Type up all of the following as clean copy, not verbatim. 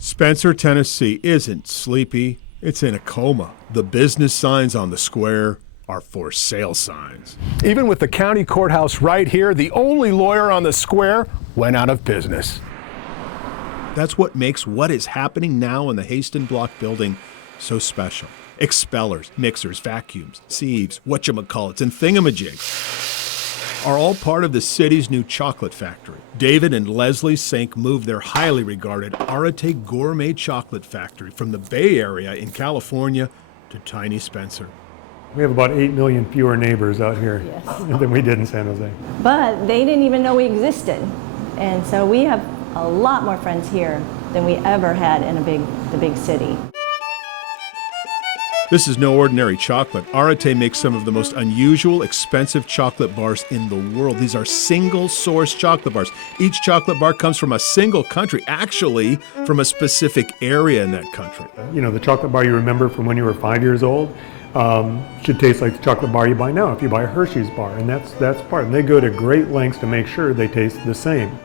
Spencer, Tennessee isn't sleepy. It's in a coma. The business signs on the square are for sale signs. Even with the county courthouse right here, the only lawyer on the square went out of business. That's what makes what is happening now in the Haston Block building so special. Expellers, mixers, vacuums, sieves, whatchamacallits, and thingamajigs are all part of the city's new chocolate factory. David and Leslie Sink moved their highly regarded Arate Gourmet Chocolate Factory from the Bay Area in California to tiny Spencer. We have about 8 million fewer neighbors out here than we did in San Jose. But they didn't even know we existed. And so we have a lot more friends here than we ever had in the big city. This is no ordinary chocolate. Arate makes some of the most unusual, expensive chocolate bars in the world. These are single-source chocolate bars. Each chocolate bar comes from a single country, actually from a specific area in that country. You know, the chocolate bar you remember from when you were 5 years old should taste like the chocolate bar you buy now if you buy a Hershey's bar, and that's part. And they go to great lengths to make sure they taste the same.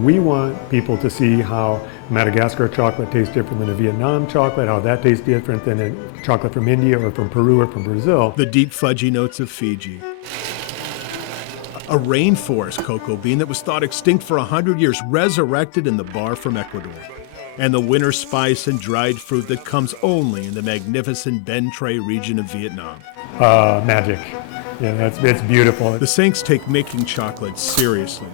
We want people to see how Madagascar chocolate tastes different than a Vietnam chocolate, how that tastes different than a chocolate from India or from Peru or from Brazil. The deep fudgy notes of Fiji. A rainforest cocoa bean that was thought extinct for 100 years, resurrected in the bar from Ecuador. And the winter spice and dried fruit that comes only in the magnificent Ben Tre region of Vietnam. Magic. Yeah, it's beautiful. The Sinks take making chocolate seriously.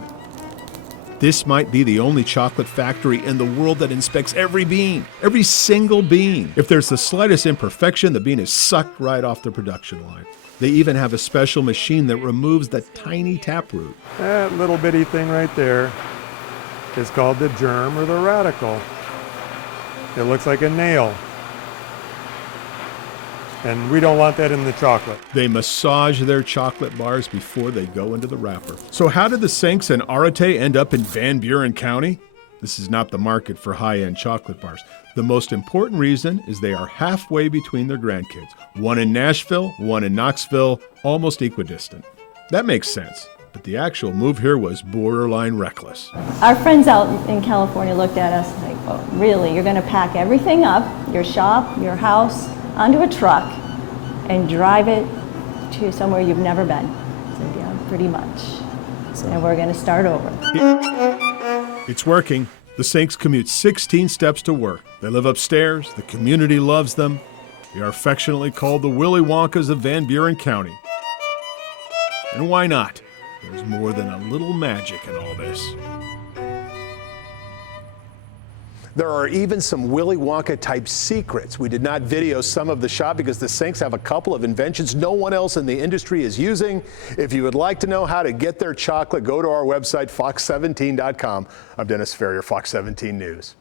This might be the only chocolate factory in the world that inspects every bean, every single bean. If there's the slightest imperfection, the bean is sucked right off the production line. They even have a special machine that removes the tiny taproot. That little bitty thing right there is called the germ or the radicle. It looks like a nail. And we don't want that in the chocolate. They massage their chocolate bars before they go into the wrapper. So how did the Sinks and Arate end up in Van Buren County? This is not the market for high-end chocolate bars. The most important reason is they are halfway between their grandkids. One in Nashville, one in Knoxville, almost equidistant. That makes sense, but the actual move here was borderline reckless. Our friends out in California looked at us like, oh, really? You're going to pack everything up, your shop, your house, onto a truck and drive it to somewhere you've never been? I said, yeah, pretty much. And we're going to start over. It's working. The Sinks commute 16 steps to work. They live upstairs. The community loves them. They are affectionately called the Willy Wonkas of Van Buren County. And why not? There's more than a little magic in all this. There are even some Willy Wonka type secrets. We did not video some of the shop because the Sinks have a couple of inventions no one else in the industry is using. If you would like to know how to get their chocolate, go to our website, fox17.com. I'm Dennis Ferrier, Fox 17 News.